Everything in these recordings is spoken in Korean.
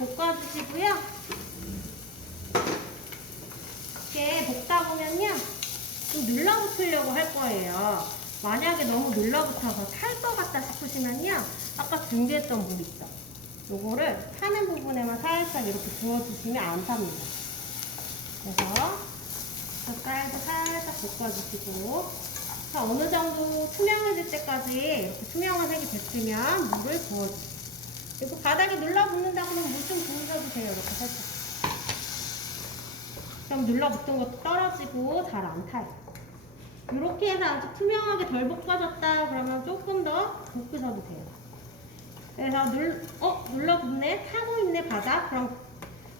볶아주시고요. 이렇게 볶다 보면요, 좀 눌러붙으려고 할 거예요. 만약에 너무 눌러붙어서 탈 것 같다 싶으시면요, 아까 준비했던 물 있죠? 요거를 타는 부분에만 살짝 이렇게 부어주시면 안 탑니다. 그래서 젓갈도 살짝 볶아주시고, 자, 어느 정도 투명해질 때까지 이렇게 투명한 색이 됐으면 물을 부어주세요. 그리고 바닥에 눌러붙는다고 하면 물 좀 부으셔주세요. 이렇게 살짝. 그럼 눌러붙은 것도 떨어지고 잘 안 타요. 이렇게 해서 아주 투명하게 덜 볶아졌다 그러면 조금 더 볶으셔도 돼요. 그래서 눌러붙네? 타고 있네 바닥?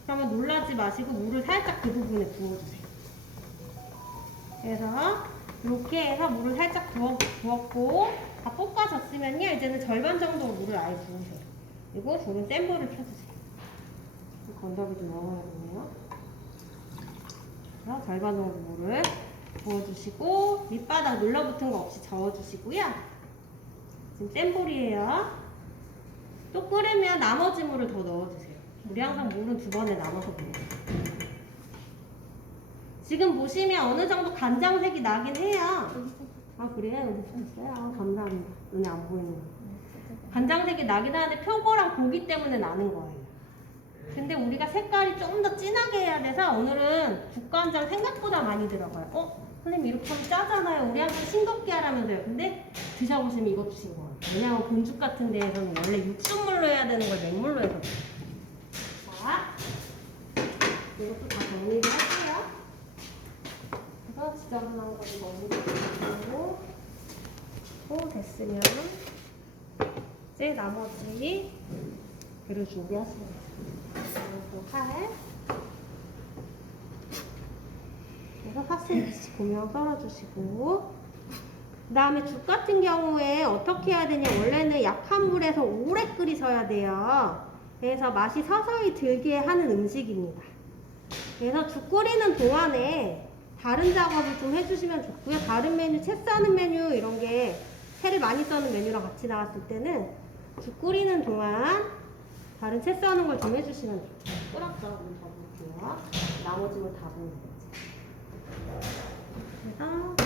그러면 놀라지 마시고 물을 살짝 그 부분에 부어주세요. 그래서 이렇게 해서 물을 살짝 부었고 다 볶아졌으면요, 이제는 절반 정도 물을 아예 부으세요. 그리고 불은 센 불을 켜주세요. 건더기 좀 넣어야겠네요. 그래서 절반 정도 물을 부어주시고 밑바닥 눌러붙은 거 없이 저어주시고요. 지금 센 불이에요. 또 끓으면 나머지 물을 더 넣어주세요. 우리 항상 물은 2번에 나눠서 부어요. 지금 보시면 어느 정도 간장색이 나긴 해요. 아, 그래요? 여기 붙었어요? 아, 감사합니다. 눈에 안 보이는 거. 간장색이 나긴 하는데 표고랑 고기 때문에 나는 거예요. 근데 우리가 색깔이 좀 더 진하게 해야 돼서 오늘은 국간장 생각보다 많이 들어가요. 선생님 이렇게 하면 짜잖아요. 우리 항상 싱겁게 하라면서요. 근데 드셔보시면 이것도 싱거워요. 왜냐하면 본죽 같은 데에서는 원래 육수물로 해야 되는 걸 맹물로 해서. 자, 이것도 다 정리를 할게요. 그래서 지저분한 거를 정리해주고 됐으면 이제 나머지 그릇 준비하시면 돼요. 칼. 그래서 4cm 고명 썰어주시고, 그 다음에 죽 같은 경우에 어떻게 해야 되냐, 원래는 약한 불에서 오래 끓이셔야 돼요. 그래서 맛이 서서히 들게 하는 음식입니다. 그래서 죽 끓이는 동안에 다른 작업을 좀 해주시면 좋고요. 다른 메뉴, 채 써는 메뉴 이런 게 채를 많이 써는 메뉴랑 같이 나왔을 때는 죽 끓이는 동안 다른 채 써는 걸 좀 해주시면 돼요. 끓었죠? 물 더 볼게요. 나머지 물 다 부으면 되죠. 그래서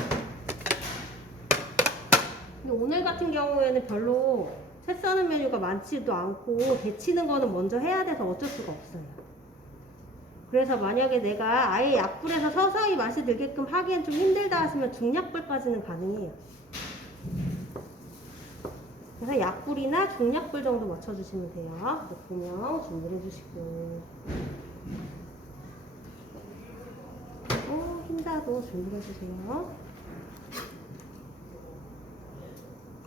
근데 오늘 같은 경우에는 별로 채 써는 메뉴가 많지도 않고 데치는 거는 먼저 해야 돼서 어쩔 수가 없어요. 그래서 만약에 내가 아예 약불에서 서서히 맛이 들게끔 하기엔 좀 힘들다 하시면 중약불까지는 가능해요. 그래서 약불이나 중약불 정도 맞춰주시면 돼요. 보면 준비해 주시고, 흰자도 준비해 주세요.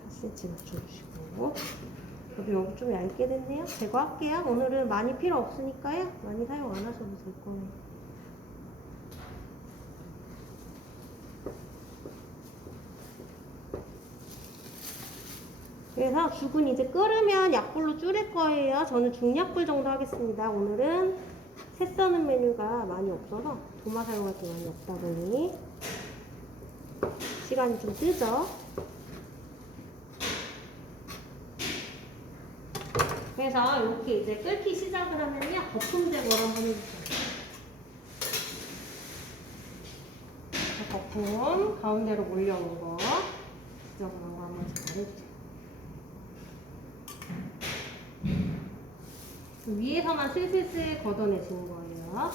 4cm 맞춰주시고, 저도 여기 좀 얇게 됐네요. 제거할게요. 오늘은 많이 필요 없으니까요. 많이 사용 안 하셔도 될 거예요. 그래서 죽은 이제 끓으면 약불로 줄일 거예요. 저는 중약불 정도 하겠습니다. 오늘은 채 써는 메뉴가 많이 없어서 도마 사용할 게 많이 없다 보니 시간이 좀 뜨죠. 그래서 이렇게 이제 끓기 시작을 하면요, 거품 제거를 한번 해주세요. 거품 가운데로 몰려오는 거 지저분한 거 한번 잘 해주세요. 위에서만 슬슬슬 걷어내시는 거예요.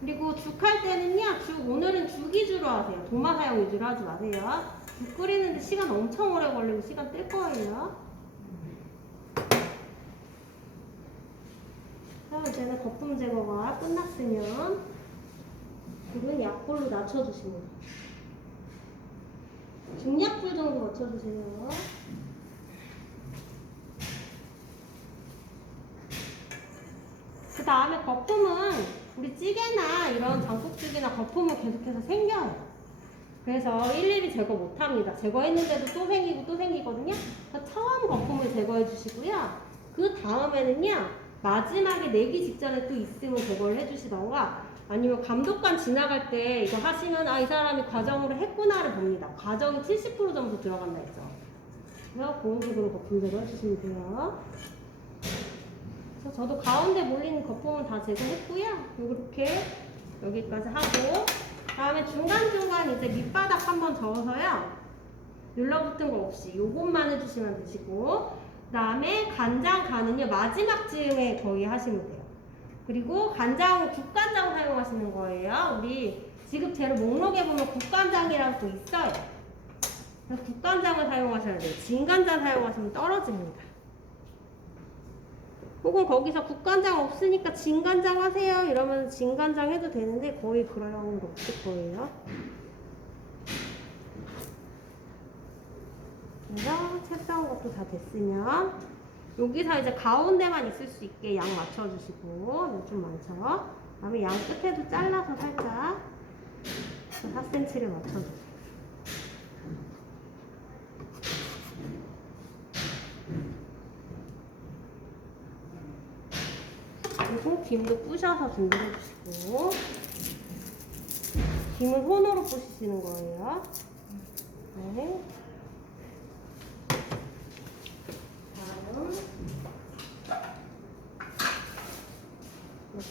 그리고 죽 할 때는요, 오늘은 죽 위주로 하세요. 도마 사용 위주로 하지 마세요. 죽 끓이는데 시간 엄청 오래 걸리고 시간 뜰 거예요. 자, 이제는 거품 제거가 끝났으면 불은 약불로 낮춰주시면 돼요. 중약불 정도 맞춰주세요. 그 다음에 거품은 우리 찌개나 이런 장국죽이나 거품은 계속해서 생겨요. 그래서 일일이 제거 못합니다. 제거했는데도 또 생기고 또 생기거든요. 그래서 처음 거품을 제거해 주시고요. 그 다음에는요, 마지막에 내기 직전에 또 있으면 제거를 해주시던가, 아니면 감독관 지나갈 때 이거 하시면 이 사람이 과정으로 했구나를 봅니다. 과정이 70% 정도 들어간다 했죠. 그래서 그런 식으로 거품 제거 해주시면 돼요. 그래서 저도 가운데 몰리는 거품은 다 제거했고요. 이렇게 여기까지 하고 다음에 중간중간 이제 밑바닥 한번 저어서요. 눌러붙은 거 없이 요것만 해주시면 되시고 그 다음에 간장 간은요 마지막 즈음에 거의 하시면 돼요. 그리고 간장 국간장 사용하시는 거예요. 우리 지급 재료 목록에 보면 국간장이라고 있어요. 그래서 국간장을 사용하셔야 돼요. 진간장 사용하시면 떨어집니다. 혹은 거기서 국간장 없으니까 진간장 하세요 이러면 진간장 해도 되는데 거의 그런 거 없을 거예요. 그래서 채 썰은 것도 다 됐으면 여기서 이제 가운데만 있을 수 있게 양 맞춰주시고 좀 많죠? 그다음에 양 끝에도 잘라서 살짝 4cm를 맞춰주세요. 그리고 김도 부셔서 준비해주시고 김은 손으로 부시시는 거예요. 네.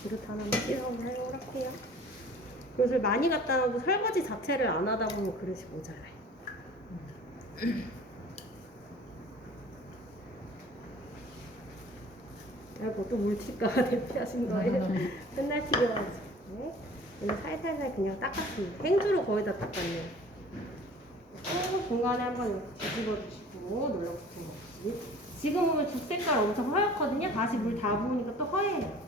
그릇 하나만 씻어서 사용을 할게요. 그릇을 많이 갖다 놓고 설거지 자체를 안 하다 보면 그릇이 모자라요. 아이고 또 물칠까봐 대피하신 거예요? 맨날 튀겨가지고. 네. 오늘 살살살 그냥 닦았습니다. 행주로 거의 다 닦았네요. 중간에 한번 이렇게 뒤집어 주시고 눌러붙은 거 없이. 지금 보면 죽 색깔 엄청 허옇거든요. 다시 물 다 부으니까 또 허예요.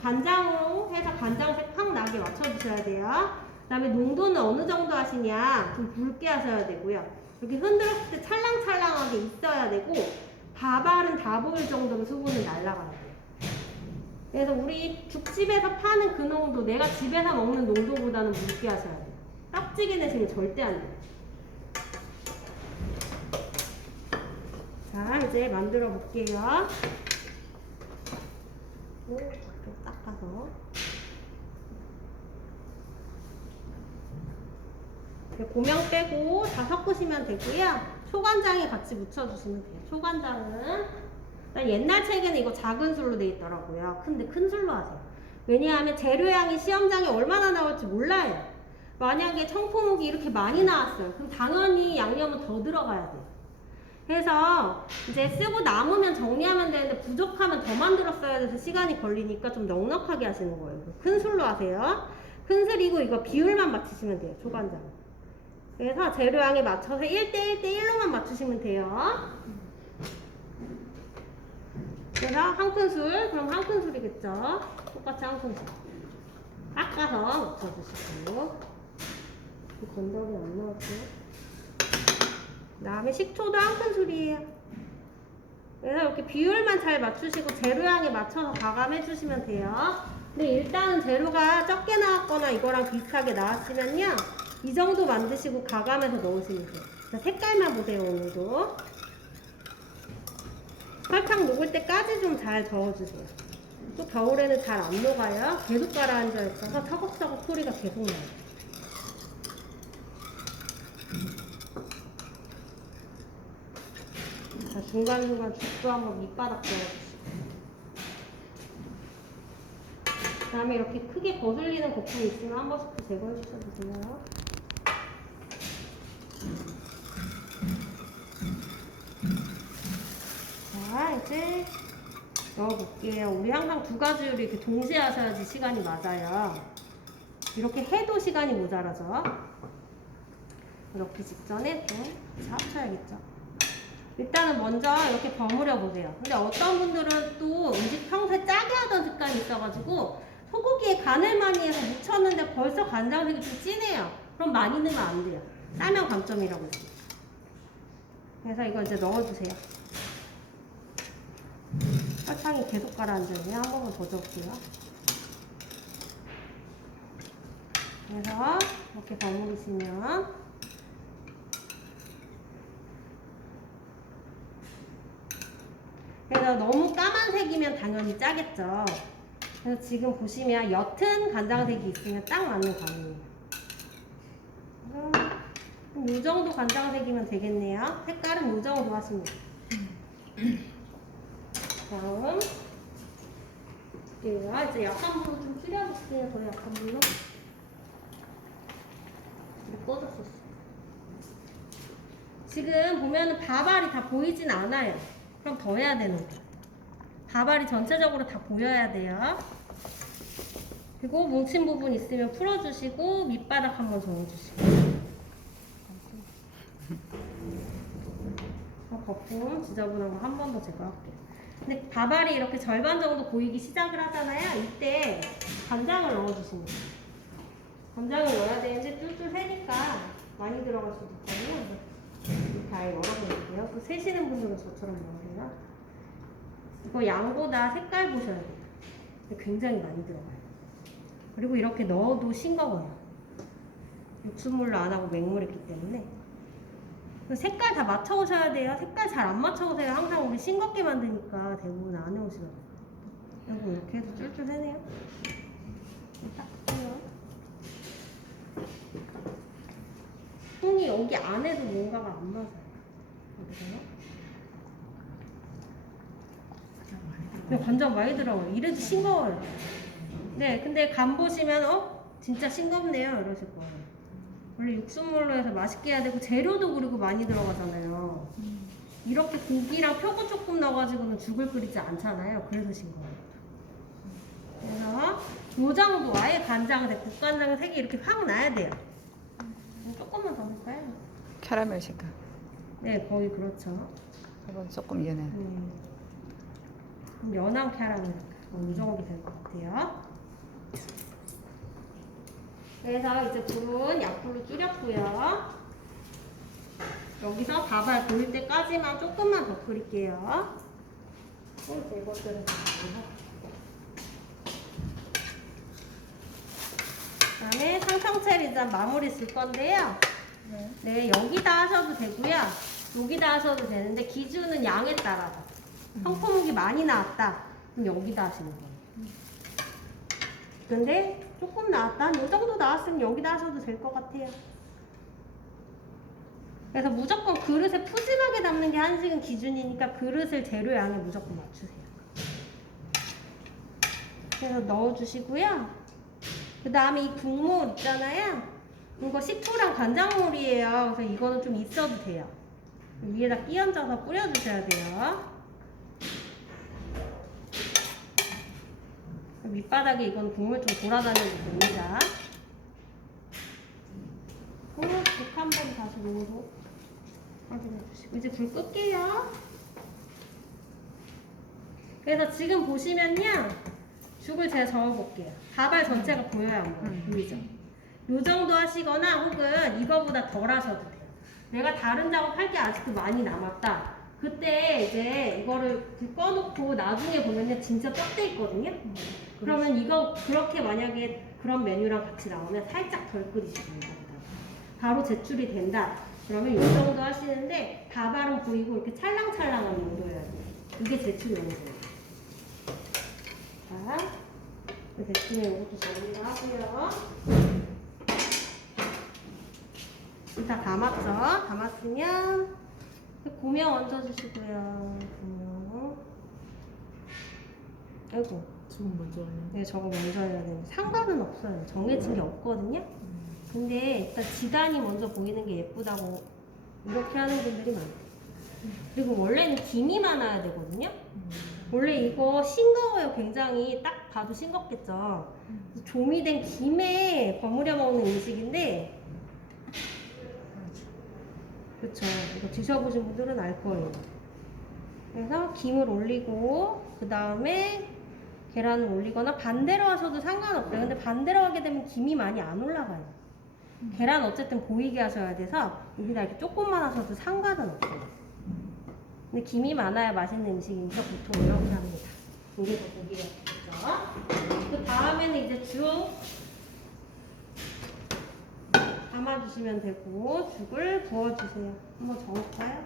간장으로 해서 간장색 팍 나게 맞춰주셔야 돼요. 그 다음에 농도는 어느 정도 하시냐 좀 붉게 하셔야 되고요. 여기 흔들었을 때 찰랑찰랑하게 있어야 되고 밥알은 다 보일 정도로 수분이 날아가야 돼요. 그래서 우리 죽집에서 파는 그 농도 내가 집에서 먹는 농도보다는 묽게 하셔야 돼요. 떡지게 내시면 절대 안 돼요. 자 이제 만들어 볼게요. 닦아서 고명 빼고 다 섞으시면 되고요. 초간장에 같이 묻혀주시면 돼요. 초간장은 옛날 책에는 이거 작은 술로 돼 있더라고요. 근데 큰 술로 하세요. 왜냐하면 재료량이 시험장에 얼마나 나올지 몰라요. 만약에 청포묵이 이렇게 많이 나왔어요. 그럼 당연히 양념은 더 들어가야 돼요. 그래서 이제 쓰고 남으면 정리하면 되는데 부족하면 더 만들었어야 돼서 시간이 걸리니까 좀 넉넉하게 하시는 거예요. 큰 술로 하세요. 큰 술이고 이거 비율만 맞추시면 돼요. 초간장. 그래서 재료량에 맞춰서 1대1대1로만 맞추시면 돼요. 그래서 한 큰술, 그럼 한 큰술이겠죠. 똑같이 한 큰술. 닦아서 맞춰주시고. 건더기 안 나왔고요. 그 다음에 식초도 한 큰술이에요. 그래서 이렇게 비율만 잘 맞추시고 재료량에 맞춰서 가감해 주시면 돼요. 근데 일단은 재료가 적게 나왔거나 이거랑 비슷하게 나왔으면요 이 정도 만드시고 가감해서 넣으시면 돼요. 색깔만 보세요. 오늘도 설탕 녹을 때까지 좀 잘 저어주세요. 또 겨울에는 잘 안 녹아요. 계속 가라앉아 있어서 터벅터벅 소리가 계속 나요. 자, 중간중간 죽도 한번 밑바닥 넣어주시고 그 다음에 이렇게 크게 거슬리는 거품이 있으면 한 번씩 더 제거해 주셔도 돼요. 자 이제 넣어볼게요. 우리 항상 두 가지 요리 이렇게 동시에 하셔야지 시간이 맞아요. 이렇게 해도 시간이 모자라죠. 이렇게 직전에 좀 합쳐야겠죠. 일단은 먼저 이렇게 버무려 보세요. 근데 어떤 분들은 또 음식 평소에 짜게 하던 습관이 있어가지고 소고기에 간을 많이 해서 묻혔는데 벌써 간장색이 좀 진해요. 그럼 많이 넣으면 안 돼요. 짜면 감점이라고 있어요. 그래서 이거 이제 넣어주세요. 설탕이 계속 가라앉아요. 한 번만 더 넣을게요. 그래서 이렇게 버무리시면 그래서 너무 까만색이면 당연히 짜겠죠. 그래서 지금 보시면 옅은 간장색이 있으면 딱 맞는 간이에요. 이 정도 간장색이면 되겠네요. 색깔은 이 정도 하시면 돼요. 다음 줄게요. 이제 약한 불로 좀 줄여볼게요. 더 약한 불로. 불이 꺼졌었어. 지금 보면은 밥알이 다 보이진 않아요. 그럼 더 해야 되는 거예요. 밥알이 전체적으로 다 보여야 돼요. 그리고 뭉친 부분 있으면 풀어주시고 밑바닥 한번 저어주시고. 거품 지저분한 거 한 번 더 제거할게요. 근데 밥알이 이렇게 절반 정도 보이기 시작을 하잖아요. 이때 간장을 넣어주시면 돼요. 간장을 넣어야 되는데 쫄쫄 새니까 많이 들어갈 수도 있거든요. 이렇게 아예 열어볼게요. 또 세시는 분들은 저처럼 넣으세요. 이거 양보다 색깔 보셔야 돼요. 굉장히 많이 들어가요. 그리고 이렇게 넣어도 싱거워요. 육수물로 안 하고 맹물했기 때문에. 색깔 다 맞춰오셔야 돼요. 색깔 잘 안 맞춰오세요. 항상 우리 싱겁게 만드니까 대부분 안 해오시더라고요. 그리고 이렇게 해서 쫄쫄 새네요. 딱 해요. 손이 여기 안에도 뭔가가 안 맞아요. 어디서요? 간장 많이 들어가요. 이래도 싱거워요. 네, 근데 간 보시면 진짜 싱겁네요 이러실 거예요. 원래 육수물로 해서 맛있게 해야 되고 재료도 그리고 많이 들어가잖아요. 이렇게 고기랑 표고 조금 넣어가지고는 죽을 끓이지 않잖아요. 그래서 싱거워요. 그래서 요정도 아예 간장색, 국간장 색이 이렇게 확 나야 돼요. 조금만 더 할까요? 캐러멜 색깔. 네, 거의 그렇죠. 이건 조금 연해. 연한 캐러멜 이 정도 될 것 같아요. 그래서 이제 불은 약불로 줄였고요. 여기서 밥알 보일 때까지만 조금만 더 끓일게요. 이것들은 그다음에 상평채를 일단 마무리 쓸 건데요. 네, 여기다 하셔도 되고요. 여기다 하셔도 되는데 기준은 양에 따라서. 성포묵이 많이 나왔다. 그럼 여기다 하시는 거예요. 근데 조금 나왔다. 이 정도 나왔으면 여기다 하셔도 될 것 같아요. 그래서 무조건 그릇에 푸짐하게 담는 게 한식은 기준이니까 그릇을 재료 양에 무조건 맞추세요. 그래서 넣어주시고요. 그 다음에 이 국물 있잖아요. 이거 식초랑 간장물이에요. 그래서 이거는 좀 있어도 돼요. 위에다 끼얹어서 뿌려주셔야 돼요. 밑바닥에 이건 국물 좀 돌아다녀도 됩니다. 불 한 번 다시 넣어서 확인해 주시고 이제 불 끌게요. 그래서 지금 보시면요, 죽을 제가 저어볼게요. 밥알 전체가 보여요, 안 보여요? 보이죠? 요 정도 하시거나 혹은 이거보다 덜 하셔도 돼요. 내가 다른 작업할 게 아직도 많이 남았다. 그때 이제 이거를 불 꺼놓고 나중에 보면요, 진짜 떡돼 있거든요. 그러면 이거 그렇게 만약에 그런 메뉴랑 같이 나오면 살짝 덜 끓이시면 됩니다. 바로 제출이 된다. 그러면 이 정도 하시는데 밥알은 보이고 이렇게 찰랑찰랑한 용도여야 돼요. 이게 제출 용도예요. 자, 대충 이것도 정리를 하고요. 다 담았죠? 담았으면 고명 얹어주시고요. 고명. 아이고. 저거 먼저 해요. 네, 저거 먼저 해야 되는데 상관은 없어요. 정해진 게 없거든요. 근데 일단 지단이 먼저 보이는 게 예쁘다고 이렇게 하는 분들이 많아요. 그리고 원래는 김이 많아야 되거든요. 원래 이거 싱거워요. 굉장히 딱 봐도 싱겁겠죠. 조미된 김에 버무려 먹는 음식인데, 그쵸. 이거 드셔보신 분들은 알 거예요. 그래서 김을 올리고 그 다음에 계란을 올리거나 반대로 하셔도 상관없어요. 근데 반대로 하게 되면 김이 많이 안 올라가요. 계란 어쨌든 보이게 하셔야 돼서 여기다 이렇게 조금만 하셔도 상관은 없어요. 근데 김이 많아야 맛있는 음식이니까 보통 이렇게 합니다. 이게 더 보기가 좋죠. 그 다음에는 이제 죽 담아주시면 되고 죽을 부어주세요. 한번 저을까요?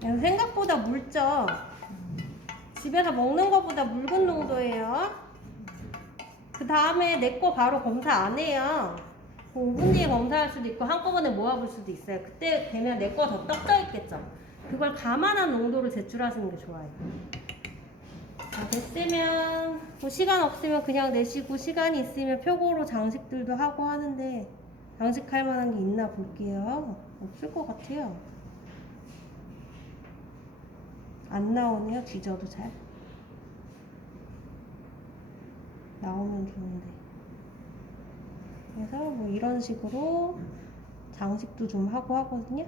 생각보다 묽죠? 집에서 먹는 것보다 묽은 농도예요. 그 다음에 내 거 바로 검사 안 해요. 5분 뒤에 검사할 수도 있고 한꺼번에 모아볼 수도 있어요. 그때 되면 내 거 더 떡져 있겠죠. 그걸 감안한 농도를 제출하시는 게 좋아요. 자, 됐으면 뭐 시간 없으면 그냥 내시고 시간이 있으면 표고로 장식들도 하고 하는데 장식할 만한 게 있나 볼게요. 없을 것 같아요. 안 나오네요. 뒤져도 잘. 나오면 좋은데. 그래서 뭐 이런 식으로 장식도 좀 하고 하거든요.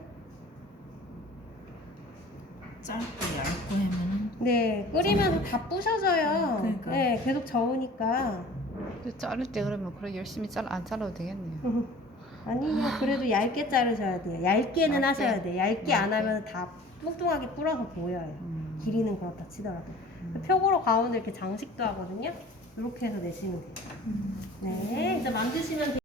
짧고 얇고 하면은 네, 끓이면서 다 부셔져요. 그러니까. 네, 계속 저으니까. 또 자를 때 그러면 그래 열심히 안 잘라도 되겠네요. 아니면 그래도 얇게 자르셔야 돼요. 얇게는 얇게? 하셔야 돼요. 얇게 안 얇게. 하면 다 뚱뚱하게 불어서 보여요. 길이는 그렇다 치더라도. 음. 표고로 가운데 이렇게 장식도 하거든요. 이렇게 해서 내시면 돼요. 네, 이제 만드시면 돼요.